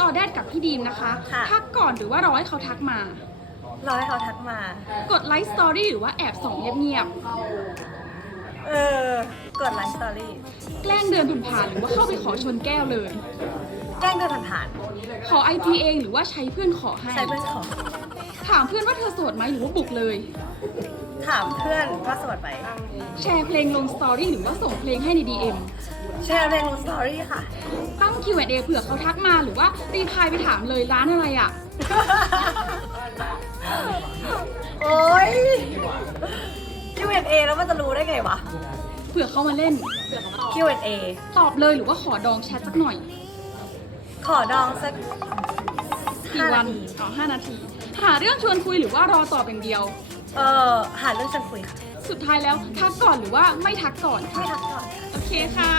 ออเดกับพี่ดีมนะคะค่ะ ทักก่อนหรือว่ารอให้เขาทักมา รอให้เขาทักมา กดไลค์สตอรี่หรือว่าแอบส่องเงียบเออ กดไลฟ์สตอรี่ๆ แกล้งเดินผ่านๆหรือว่าเข้าไปขอชนแก้วเลย แกล้งเดินผ่านขอไอจีเองหรือว่าใช้เพื่อนขอให้ ๆใช้เพื่อนขอถามเพื่อนว่าเธอโสดไหมหรือว่าบุกเลย ถามเพื่อนว่าโสดไหมแชร์เพลงลงสตอรี่หรือว่าส่งเพลงให้ใน DM แชร์เพลงลงสตอรี่ค่ะ ตั้ง Q&A เผื่อเขาทักมาหรือว่ารีพลายไปถามเลยร้านอะไรอะ่ะ โอ๊ย Q&A แล้วมันจะรู้ได้ไงวะ เผื่อเขามาเล่น Q&A ตอบเลยหรือว่าขอดองแชทสักหน่อยขอดองสักกี่ห้าวันานทีอ๋อห้านาที หาเรื่องชวนคุยหรือว่ารอตอบอย่างเดียว เออหาเรื่องชวนคุยค่ะสุดท้ายแล้วทักก่อนหรือว่าไม่ทักก่อนไม่ค่ะ ทักก่อน โอเคค่ะ